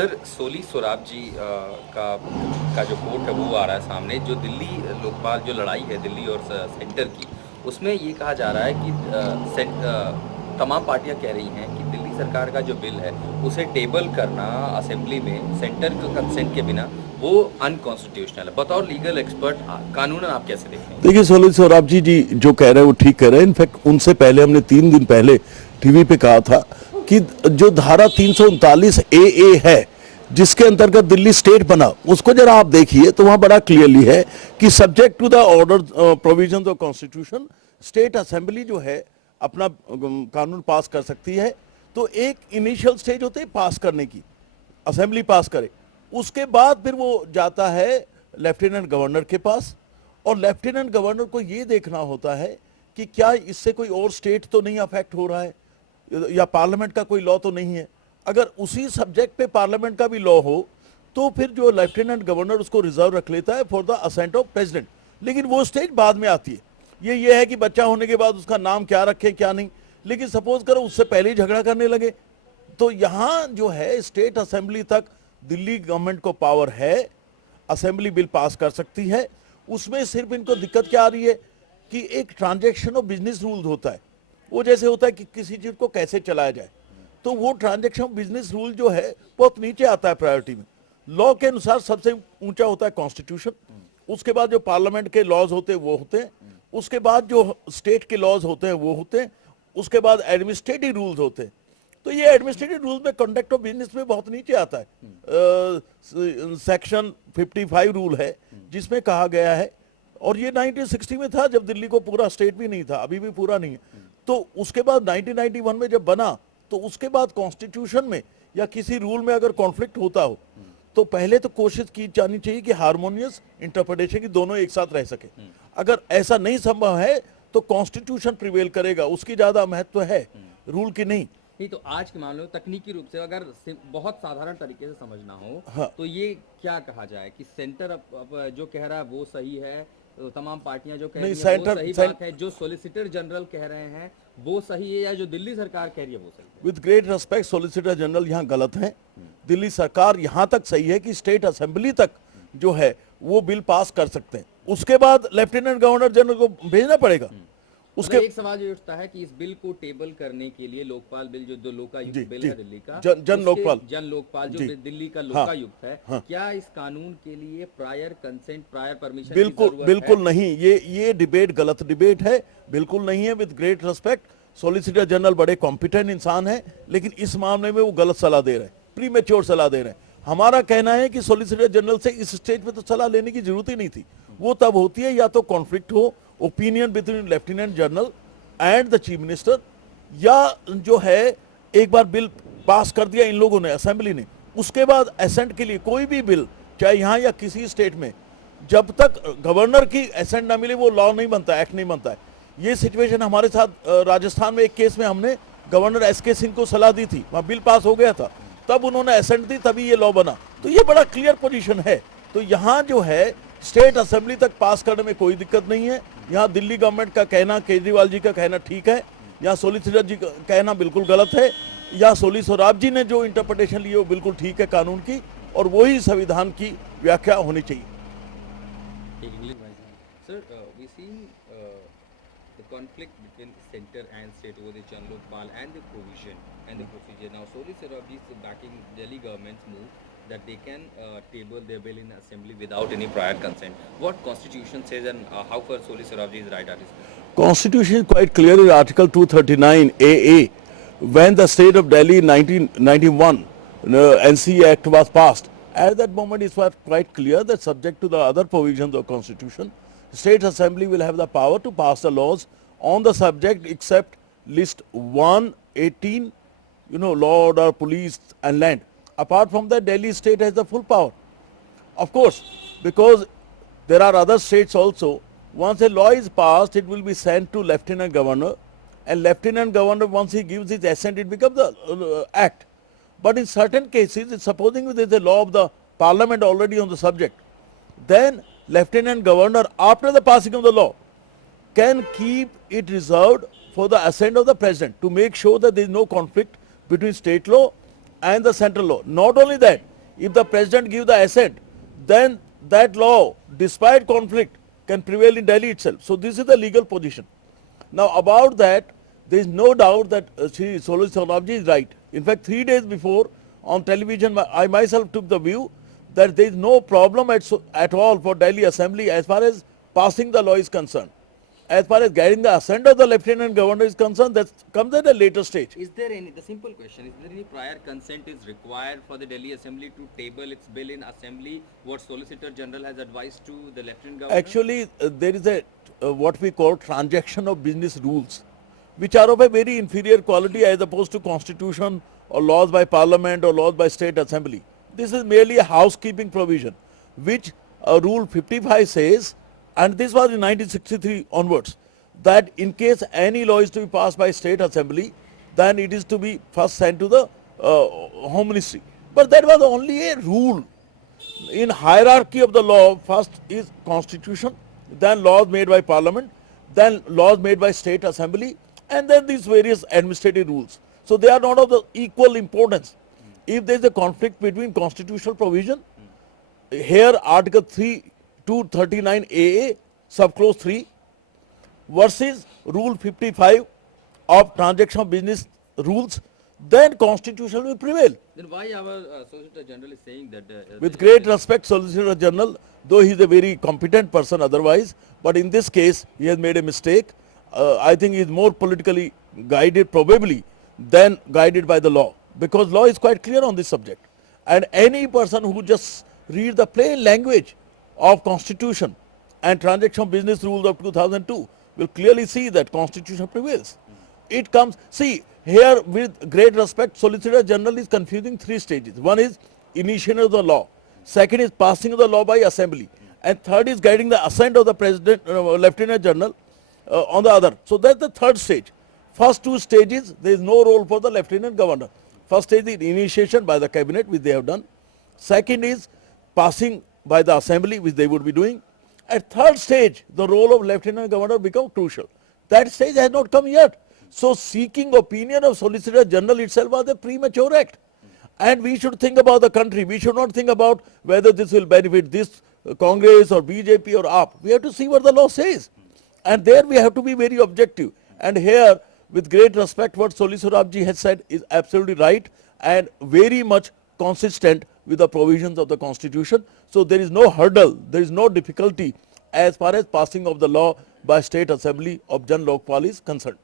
सर, सोली सोराब जी का जो कोर्ट है वो आ रहा है सामने। जो दिल्ली लोकपाल जो लड़ाई है दिल्ली और सेंटर की, उसमें ये कहा जा रहा है कि तमाम पार्टियां कह रही हैं कि दिल्ली सरकार का जो बिल है उसे टेबल करना असेंबली में सेंटर के कंसेंट के बिना वो अनकॉन्स्टिट्यूशनल है। बतौर लीगल एक्सपर्ट कानूनन आप कैसे देखते हैं? देखिए, सोली सोराब जी जो कह रहे हैं वो ठीक कह रहे हैं। इनफैक्ट उनसे पहले हमने 3 दिन पहले टीवी पे कहा था कि जो धारा 339 AA है जिसके अंतर्गत दिल्ली स्टेट बना, उसको जरा आप देखिए तो वहां बड़ा क्लियरली है कि subject to the order provision of constitution state assembly जो है अपना कानून पास कर सकती है। तो एक इनिशियल स्टेज होती है पास करने की, असेंबली पास करे, उसके बाद फिर वो जाता है लेफ्टिनेंट गवर्नर के पास, और लेफ्टिनेंट गवर्नर को ये देखना होता है कि क्या इससे कोई और स्टेट तो नहीं अफेक्ट हो रहा है या पार्लियामेंट का कोई लॉ तो नहीं है। अगर उसी सब्जेक्ट पे पार्लियामेंट का भी लॉ हो तो फिर जो लेफ्टिनेंट गवर्नर उसको रिजर्व रख लेता है for the assent of president. लेकिन वो स्टेज बाद में आती है। ये है कि बच्चा होने के बाद उसका नाम क्या रखे क्या नहीं। लेकिन सपोज करो उससे पहले ही झगड़ा करने लगे, तो यहां जो है स्टेट असेंबली तक दिल्ली गवर्नमेंट को पावर है, असेंबली बिल पास कर सकती है। उसमें सिर्फ इनको दिक्कत क्या आ रही है कि एक ट्रांजैक्शन ऑफ बिजनेस रूल होता है, वो जैसे होता है कि किसी चीज को कैसे चलाया जाए, तो वो ट्रांजैक्शन ऑफ बिजनेस रूल जो है बहुत नीचे आता है प्रायोरिटी में। लॉ के अनुसार सबसे ऊंचा होता है कॉन्स्टिट्यूशन, उसके बाद जो पार्लियामेंट के लॉज होते हैं वो होते हैं, उसके बाद जो स्टेट के लॉज होते हैं वो होते हैं, उसके बाद एडमिनिस्ट्रेटिव रूल्स होते हैं। तो ये एडमिनिस्ट्रेटिव रूल्स में कंडक्ट ऑफ बिजनेस में बहुत नीचे आता है। सेक्शन 55 रूल है जिसमें कहा गया है, और ये 1960 में था जब दिल्ली को पूरा स्टेट भी नहीं था, अभी भी पूरा नहीं है। तो उसके बाद 1991 में जब बना तो उसके बाद कॉन्स्टिट्यूशन में या किसी रूल में अगर कॉन्फ्लिक्ट होता हो तो पहले तो कोशिश की जानी चाहिए कि हार्मोनियस इंटरप्रिटेशन की दोनों एक साथ रह सके। अगर ऐसा नहीं संभव है तो कॉन्स्टिट्यूशन प्रिवेल करेगा, उसकी ज्यादा महत्व है रूल की नहीं। नहीं तो आज के मामले में तकनीकी रूप से अगर बहुत साधारण तरीके से समझना हो, हाँ। तो ये क्या कहा जाए कि सेंटर अब जो कह रहा है वो सही है, तो तमाम पार्टियां जो कह रही हैं वो सही बात है, जो सॉलिसिटर जनरल कह रहे हैं वो सही है, या जो दिल्ली सरकार कह रही है वो सही है? With great respect, solicitor general यहाँ गलत है। दिल्ली सरकार यहाँ तक सही है कि स्टेट असेंबली तक जो है वो बिल पास कर सकते हैं, उसके बाद लेफ्टिनेंट गवर्नर जनरल को भेजना पड़ेगा। उसके एक सवाल ये उठता है कि इस बिल को टेबल करने के लिए लोकपाल बिल जो लोकायुक्त बिल है दिल्ली का, जन लोकपाल जो दिल्ली का लोकायुक्त है, क्या इस कानून के लिए प्रायर कंसेंट, प्रायर परमिशन बिल्कुल नहीं। ये डिबेट गलत डिबेट है, बिल्कुल नहीं है। With great respect, solicitor general बड़े कॉम्पिटेंट इंसान है, लेकिन इस मामले में वो गलत सलाह दे रहे हैं, प्रीमेच्योर सलाह दे रहे हैं। हमारा कहना है कि सॉलिसिटर जनरल से इस स्टेज पे तो सलाह लेने की जरूरत ही नहीं थी। वो तब होती है या तो कॉन्फ्लिक्ट हो, opinion between lieutenant general and the chief minister, या जो है एक बार बिल पास कर दिया इन लोगों ने, असेंबली ने, उसके बाद एसेंट के लिए कोई भी बिल चाहे यहाँ या किसी स्टेट में, जब तक गवर्नर की एसेंट ना मिले वो लॉ नहीं बनता, एक्ट नहीं बनता है। ये सिचुएशन हमारे साथ राजस्थान में एक केस में हमने गवर्नर SK सिंह को सलाह दी थी, वहां बिल पास हो गया था, तब उन्होंने एसेंट दी, तभी ये लॉ बना। तो ये बड़ा क्लियर पोजीशन है। तो यहाँ जो है स्टेट असेंबली तक पास करने में कोई दिक्कत नहीं है। यहाँ दिल्ली गवर्नमेंट का कहना, केजरीवाल जी का कहना ठीक है, यहाँ सोलिसिटर जी का कहना बिल्कुल गलत है, या सोली सोराब जी ने जो इंटरप्रिटेशन ली वो बिल्कुल ठीक है कानून की, और वही संविधान की व्याख्या होनी चाहिए। Sir, we seen the conflict between center and state over the Jan Lokpal and the provision and the procedure. Now, Soli Sorabi is backing Delhi government's move that they can table their bill in assembly without any prior consent. What constitution says, and how far Soli Sorabi is right at this? Constitution is quite clear in Article 239 AA. When the state of Delhi in 1991 NC Act was passed, at that moment it was quite clear that subject to the other provisions of Constitution, State Assembly will have the power to pass the laws on the subject except list 1, 18, law, order, police and land. Apart from that, Delhi state has the full power. Of course, because there are other states also, once a law is passed, it will be sent to Lieutenant Governor, and Lieutenant Governor, once he gives his assent, it becomes the act. But in certain cases, supposing there is a law of the parliament already on the subject, then Lieutenant Governor, after the passing of the law, can keep it reserved for the assent of the president to make sure that there is no conflict between state law and the central law. Not only that, If the president gives the assent, then that law, despite conflict, can prevail in Delhi itself. So this is the legal position. Now about that, there is no doubt that Shri Soloj Saurabh is right. In fact, 3 days before on television, I myself took the view that there is no problem at all for Delhi Assembly as far as passing the law is concerned. As far as getting the assent of the Lieutenant Governor is concerned, that comes at a later stage. Is there any, the simple question, is there any prior consent is required for the Delhi Assembly to table its bill in Assembly, what Solicitor General has advised to the Lieutenant Governor? Actually, there is a what we call transaction of business rules, which are of a very inferior quality as opposed to constitution or laws by parliament or laws by state assembly. This is merely a housekeeping provision, which Rule 55 says, and this was in 1963 onwards, that in case any law is to be passed by state assembly, then it is to be first sent to the Home Ministry. But that was only a rule. In hierarchy of the law, first is constitution, then laws made by parliament, then laws made by state assembly, and then these various administrative rules. So they are not of the equal importance. If there is a conflict between constitutional provision, here Article 239 AA, subclause 3, versus Rule 55 of transaction of business rules, then constitution will prevail. Then why our Solicitor General is saying that? With great respect, Solicitor General, though he is a very competent person otherwise, but in this case he has made a mistake. I think he is more politically guided probably than guided by the law, because law is quite clear on this subject. And any person who just read the plain language of constitution and transaction of business rules of 2002 will clearly see that constitution prevails. It comes, see, here with great respect, Solicitor General is confusing 3 stages. One is initiation of the law, second is passing of the law by assembly, and third is getting the assent of the president, Lieutenant General on the other. So that's the third stage. First 2 stages, there is no role for the Lieutenant Governor. First stage is initiation by the cabinet, which they have done. Second is passing by the assembly, which they would be doing. At third stage, the role of Lieutenant Governor becomes crucial. That stage has not come yet. So seeking opinion of Solicitor General itself was a premature act. And we should think about the country. We should not think about whether this will benefit this Congress or BJP or AAP. We have to see what the law says. And there we have to be very objective. And here, with great respect, what Solicitor Saurabh has said is absolutely right and very much consistent with the provisions of the constitution. So there is no hurdle, there is no difficulty as far as passing of the law by state assembly of Jan Lokpal is concerned.